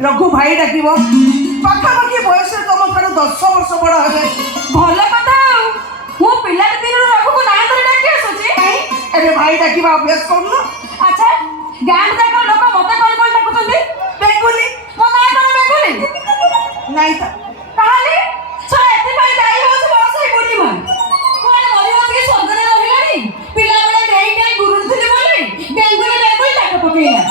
रघु भाई डाक पाखापाखि बयस तुम ठार 10 वर्ष बड़ हे भल कथा मु पिला दिन रघु को ना धरि डाके आसुची अरे भाई डाकिबा अभ्यास करनु। अच्छा गांड जाक लोक मते कोन कोन डाकुचंदी बेंगुली मो ना कोन बेंगुली नहीं था ताहाले छ एते भाई दाई होछ बसई बुढ़ी मन कोन मरि होती स्वर्ग रे रहिलानी पिला बेले देई देई गुरुन थली बोली बेंगुली बेंगुली डाक पकेला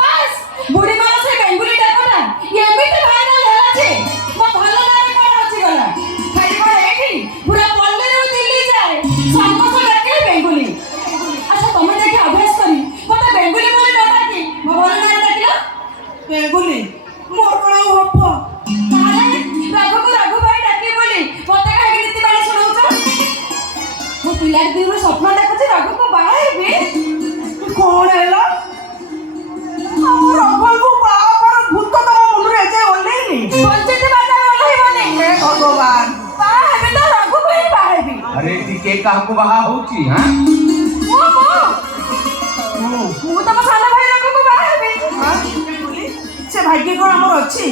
बस बुढ़ी मन से बेंगुली डाकना एमिति भाइरल होला छे मो भल नारे कोन अछि गला खाली पर एठी पूरा पल्ले रे दिल्ली जाए समस्त डाके बेंगुली। अच्छा तुम देखे अभ्यास करी मते बेंगुली बोली डाकी मो भल नारे डाकिला बेंगुली मोर कोन हप ताले रघु को रघु भाई डाकी बोली मते काहे नीति बाणी सुनाउछ मो पिला दिनु स्वप्न देखुची रघु को बाहेबे कौन हैला हमर रघु को बापर भूत तो मुंड रे जे ओलेनी पंचायत बाजा ओलही बने हे भगवान बाहेबे तो रघु भाई बाहेबे। अरे ती के काहको बाहा होची हां मो तो साला भाई रघु को बाहेबे हां बेंगुली से भाग्य कोन हमर अछि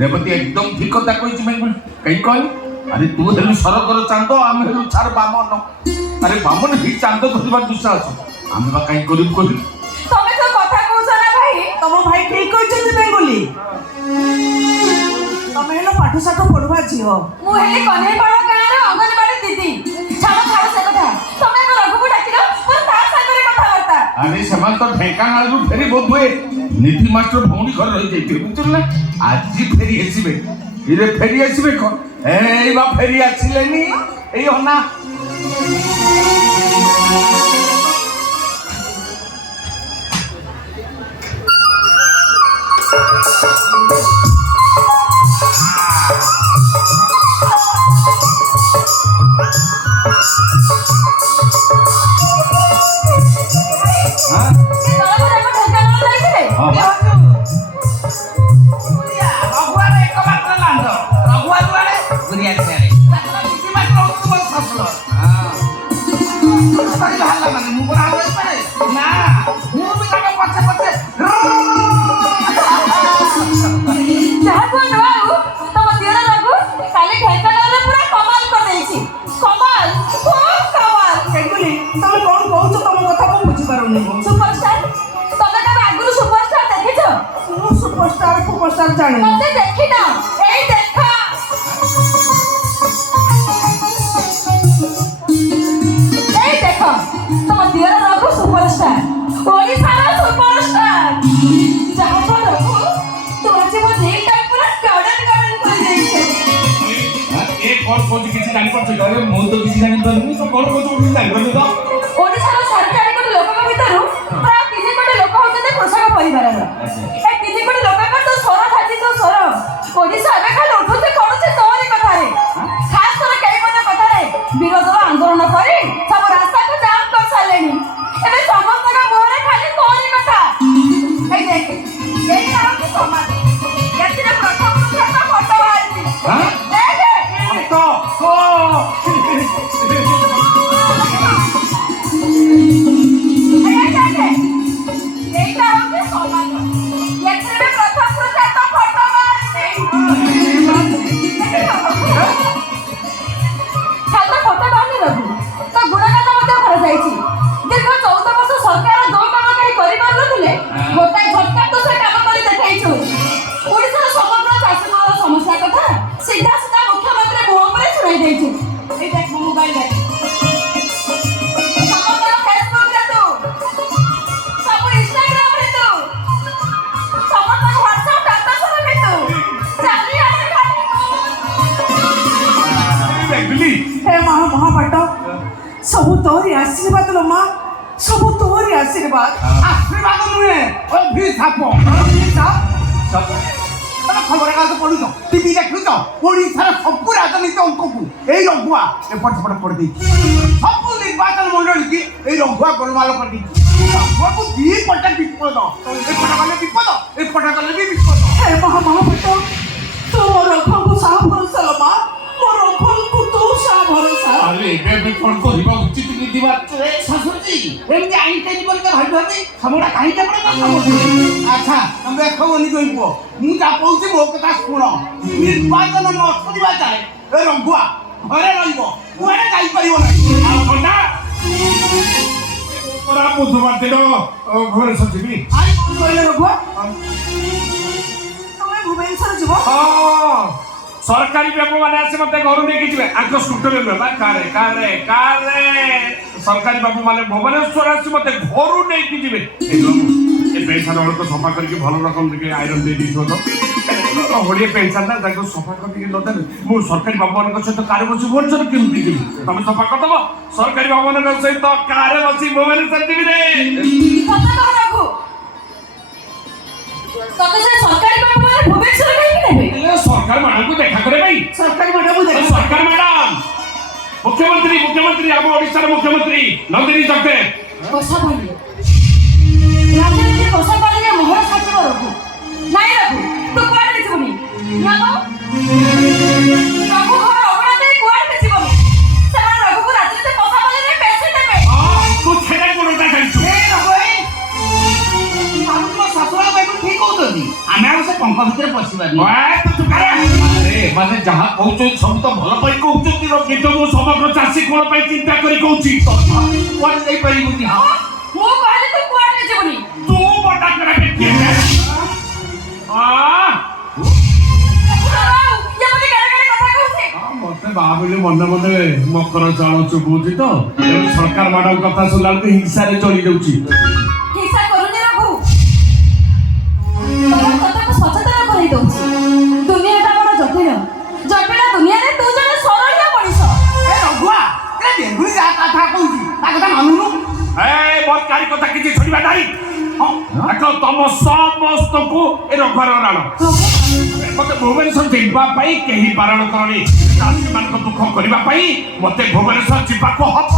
रेवती एकदम ठीक कथा कहिछि बेंगुल कहि कहल अरे तू हेलु सरकर चांद आम हेलु छार बामन अरे बामन ही चांद धरिबा दुसास हम बा काई करिब कहि तमे तो कथा कहछ ना भाई तम भाई ठीक कहछथि बेंगुली तमे हेलो पाठशाठ पढवा जियो मु हेले कन्हई पाड़ गाँ रे अंगनबाड़ी दीदी छाड़ छाड़ से कथा तमे को रघु को डाकिलो पर ता सागरे कथा वार्ता अरे समान तो ढेकानाल रु फेरी बोध हुए निधि मास्टर भौणी घर रहि जाइते बुझल ना आज फेरी आसीबे इरे फेरी आसीबे कोन एई बा फेरी आछिलेनी एई होना हां के तोरा को रघु ढेकाना लाइले हां पुरिया भगवान एक मात्र लांद भगवान दुआरे पुरिया छे ताकरा किसी मात्र उत्तम सफल हां सही हल्ला माने मु बना होय पारे ना मु भी ताके पछे पछे जहाँ को नवाऊ तम दियर रघु काले ढेकाना रे पूरा कमाल कर देछि कमाल खूब कमाल। बेंगुली तमे कोन कहउछ तम कथा को बुझी पारुनी सुपरस्टार तमे का आगुरु सुपरस्टार देखिছো तू सुपरस्टार जाने मते देखि ना एई देखा एई देखो तम दियर रघु सुपरस्टार ओडिसा रा सुपरस्टार जहाँ को रघु तू आज मो दिल टा पूरा गार्डन गार्डन कर देछि ए कोन कोन किछि जानि पछ अरे मु तो किछि जानि परनी तो कोन कोन उडी जानि परनी तो ओडिसा रा सरकारी कोटी लोकक भितरु प्राय 3 कोटी लोक होते कृषक परिवार रो ए 3 कोटी लोक तो स्वर खाती तो स्वर ओडिसा एबे खाली उठुते पडुते तोरी कथा रे खास करे कई कोटा कथा रे विरोध आंदोलन करी सब रास्ता को जाम कर सालेनी एबे समस्त का मोहरे खाली तोरी कथा ए देख एई नाम के समाज यतिरे प्रथम पुरुष का फोटो आइली हां देख तो ओ এইটা হচ্ছে সমাজ এখানে প্রথম প্রচার তো ফটো মারছে খাতা ফটো বানি রবি তো গুণগান মধ্যে করা যাইছি দীর্ঘ 14 বর্ষ সরকার দো কাম কেই করি পারনଥିଲେ গোটাই ঝটকা তো সে কাম করে দেখাইছো ওড়িশার সমগ্র চাষীমার সমস্যা কথা সিধা সিধা মুখ্যমন্ত্রী মুহ করে শুনাই দেইছো এই দেখ মোবাইল দেখ সমগ্র ফেসবুক রে তো सब इंस्टाग्राम रे तो समस्त व्हाट्सएप डाटा सब रे तो चाली आसे खाली बेंगुली हे महापाट सब तोरी आशीर्वाद लो मां सब तोरी आशीर्वाद आशीर्वाद नुहे अभिशाप सब तमे खबर कागज पढुछ टीवी देखुछ ओडिसा सब राजनीति अंक को एई अगुआ ए पट पट पड़ दै सब निर्वाचन ରଘୁଆ ଗୋଳମାଲ କରିଛି ରଘୁଆକୁ ଦି ପଟେ ବିପଦ ଏପଟେ ଗଲେ ବିପଦ ଏପଟେ ଗଲେ ବି ବିପଦ ହେ ମହାମହାପେଟ ତୁ ମୋ ରଘୁଙ୍କୁ ସାହା ଭରସା ଲୋ ମା ମୋ ରଘୁଙ୍କୁ ତୁ ସାହା ଭରସା ଆରେ ଏବେ କ'ଣ କରିବା ଉଚିତ ନୀତି ମାତ୍ରେ ଶାଶୁଜୀ ଏମିତି ଆଇଁଟା ଜୀବନকে ଭାବି ଭାବି ସମୟଟା କାହିଁକି ଆପଣ ଆଚ୍ଛା ତମେ ଦେଖବନି କହିବ ମୁଁ ଯାହା କହୁଛି ମୋ କଥା ଶୁଣ ନିର୍ବାଚନ ନ କରିବା ଯାଏ ଏ ରଘୁଆ ଘରେ ରହିବ କୁଆଡ଼େ ଯାଇପାରିବ ନାହିଁ ଆଉ ଥଣ୍ଡା ପରା ବୁଧବାର ଦିନ ଘରେ ସଜିବି ଆଇ କଣ କହିଲେ ରଘୁଆ ତମେ ଭୁବନେଶ୍ୱର ଯିବ ସରକାରୀ ବାବୁ ମାନେ ଆସି ମତେ ଘରୁ ନେଇକି ଯିବେ ଆଙ୍କ ସ୍କୁଟରରେ ନୁହେଁ ବା କାରେ କାରେ କାରେ ସରକାରୀ ବାବୁ ମାନେ ଭୁବନେଶ୍ୱର ଆସି ମତେ ଘରୁ ନେଇକି ଯିବେ ଏ ପେନ୍ସନ୍ ଅଳ୍ପ ସଫା କରିକି ଭଲ ରକମ ଟିକେ ଆଇରନ୍ ଦେଇ ଦେଇଥିବ ତ ହଳିଏ ପେନ୍ସନ୍ ନା ତାକୁ ସଫା କରିକି ନଦେଲେ ମୁଁ ସରକାରୀ ବାବୁ ମାନଙ୍କ ସହିତ କାରେ ବସି ଭୁବନେଶ୍ୱର କେମିତି ଯିବି ତମେ ସଫା କରିଦବ ସରକାରୀ ବାବୁ ମାନଙ୍କ ସହିତ କାରେ ବସି ଭୁବନେଶ୍ୱର ଯିବି ରେ କଥା କହ ରଘୁ ତତେ ସେ ସରକାରୀ ବାବୁ ମାନେ ଭୁବନେଶ୍ୱର କାହିଁକି ନେବେ ସରକାର ମାନଙ୍କୁ ଦେଖା କରିବା ପାଇଁ ସରକାରୀ ବାବୁ ଦେଖ ସରକାର ମ୍ୟାଡାମ ମୁଖ୍ୟମନ୍ତ୍ରୀ ଆମ ଓଡ଼ିଶାର ମୁଖ୍ୟମନ୍ତ୍ରୀ ନନ୍ଦିନୀ ଜଗଦେ କୋଷା ପାଣି ରାଜନୀତି କୋଷା ପାଣିରେ ମୋହର ସାଜିବ ରଘୁ ନାଇଁ ରଘୁ ତୁ କୁଆଡ଼େ ଯିବୁନି ରଘୁ ଘର ଅଗଣା ଦେଇ କୁଆଡ଼େ ଯିବୁନି ସେମାନେ ରଘୁକୁ ରାଜନୀତି କୋଷା ପାଣିରେ ପେଶି ଦେବେ ତୁ ଛେଡ଼ା ଗୁଣଟା ଜାଣିଛୁ ଶାଶୁରା ଭାଇ ଠିକ କହୁଛନ୍ତି ଆମେ ଆଉ ସେ ପଙ୍କ ଭିତରେ ପଶିବାନି ମାନେ ଯାହା କହୁଛନ୍ତି ସବୁ ତ ଭଲ ପାଇଁ କହୁଛନ୍ତି କିନ୍ତୁ ମୁଁ ସମଗ୍ର ଚାଷୀ କୋଣ ପାଇଁ ଚିନ୍ତା କରି କହୁଛି କୁଆଡ଼େ ଯାଇପାରିବୁନି ମୁଁ କହିଲି ତୁ କୁଆଡ଼େ ଯିବୁନି ତୁ ବଟା କରା କେତେ ମତେ ଭାବିଲି ମନେ ମନେ ମକର ଚାଉଳ ଚୁବୁଛି ତ ସରକାର ମାନଙ୍କ କଥା ଶୁଣିଲା ବେଳକୁ ହିଂସାରେ ଚଳି ଯାଉଛି ହିଂସା କରୁନି ରଘୁ ତୋର କଥାକୁ ସଚେତନ କରେଇ ଦଉଛି ଦୁନିଆଟା ବଡ଼ ଜଟିଳ ଦୁନିଆରେ ତୁ ଜଣେ ସରଳ ମଣିଷ ଏ ରଘୁଆ ଏ ବେଙ୍ଗୁଳି ଯାହା କଥା କହୁଛି ତା କଥା ମାନୁନୁ ମୋର କାରି କଥା କିଛି ଶୁଣିବା ନାହିଁ ତମ ସମସ୍ତଙ୍କୁ ଏ ରଘୁଆର ରାଣ ମତେ ଭୁବନେଶ୍ୱର ଯିବା ପାଇଁ କେହି ବାରଣ କରନି ଚାଷୀମାନଙ୍କ ଦୁଃଖ କରିବା ପାଇଁ ମତେ ଭୁବନେଶ୍ୱର ଯିବାକୁ ହବ